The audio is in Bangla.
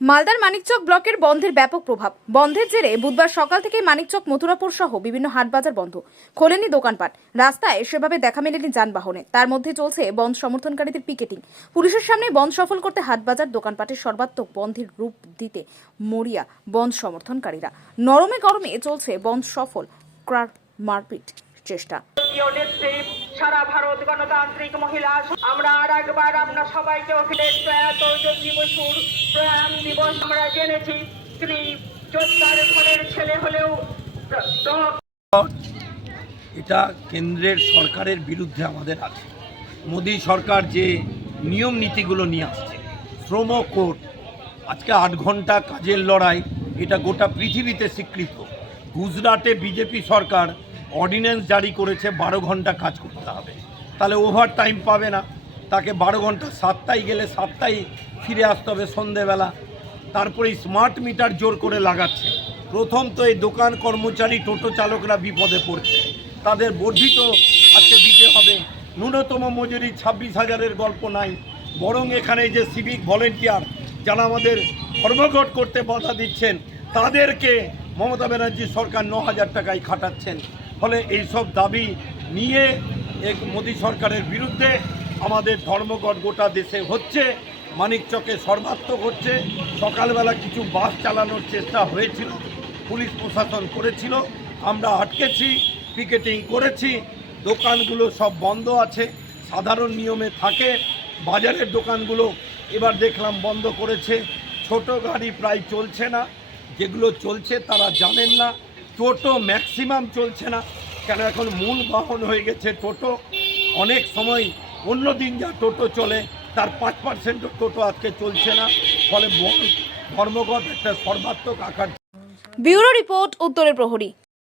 মালদার মানিকচক ব্লকের বন্ধের ব্যাপক প্রভাব। বন্ধের জেরে বুধবার সকাল থেকে মানিকচক মথুরাপুর সহ বিভিন্ন হাটবাজার বন্ধ, খোলেনি দোকানপাট, রাস্তায় সেভাবে দেখা মেলেনি যানবাহনে। তার মধ্যে চলছে বন্ধ সমর্থনকারীদের পিকেটিং। পুলিশের সামনে বন্ধ সফল করতে হাটবাজার দোকানপাটের সর্বাত্মক বন্ধের রূপ দিতে মরিয়া বন্ধ সমর্থনকারীরা। নরমে গরমে চলছে বন্ধ সফল করার মারপিট চেষ্টা। সারা ভারত গণতান্ত্রিক মহিলা আমরা আর একবার আপনার সবাইকে অখিলেশ প্রয়াত জ্যোতি বসুর প্রয়াণ দিবস আমরা জেনেছি। তিনি যোদ্ধার ঘরের ছেলে হলেও এটা কেন্দ্রের সরকারের বিরুদ্ধে আমাদের আছে। মোদী সরকার যে নিয়ম নীতিগুলো নিয়ে আসছে, শ্রম কোড, আজকে 8 ঘন্টা কাজের লড়াই, এটা গোটা পৃথিবীতে স্বীকৃত। গুজরাটে বিজেপি সরকার অর্ডিন্যান্স জারি করেছে 12 ঘন্টা কাজ করতে হবে, তাহলে ওভার টাইম পাবে না, তাকে 12 ঘন্টা 7টায় গেলে 7টায় ফিরে আসতে হবে সন্ধেবেলা। তারপরে স্মার্ট মিটার জোর করে লাগাচ্ছে। প্রথম তো এই দোকান কর্মচারী, টোটো চালকরা বিপদে পড়ছে, তাদের বর্ধিত আজকে দিতে হবে। ন্যূনতম মজুরি 26,000-এর গল্প নাই, বরং এখানে যে সিভিক ভলেন্টিয়ার যারা আমাদের ধর্মঘট করতে বাধা দিচ্ছেন, তাদেরকে মমতা ব্যানার্জি সরকার 9,000 টাকায় খাটাচ্ছেন। ফলে এইসব দাবি নিয়ে এক মোদী সরকারের বিরুদ্ধে আমাদের ধর্মঘট গোটা দেশে হচ্ছে। মানিকচকে সর্বাত্মক হচ্ছে। সকালবেলা কিছু বাস চালানোর চেষ্টা হয়েছিল, পুলিশ প্রশাসন করেছিল, আমরা আটকেছি, পিকেটিং করেছি। দোকানগুলো সব বন্ধ আছে, সাধারণ নিয়মে থাকে। বাজারের দোকানগুলো এবার দেখলাম বন্ধ করেছে। ছোট গাড়ি প্রায় চলছে না, যেগুলো চলছে তারা জানেন না। টোটো ম্যাক্সিমাম চলছে না, কেন এখন মূল বাহন হয়ে গেছে টোটো। অনেক সময় অন্য দিন যা টোটো চলে তার 5% টোটো আজকে চলছে না। ফলে ধর্মঘট একটা সর্বাত্মক আকার। ব্যুরো রিপোর্ট, উত্তরের প্রহরী।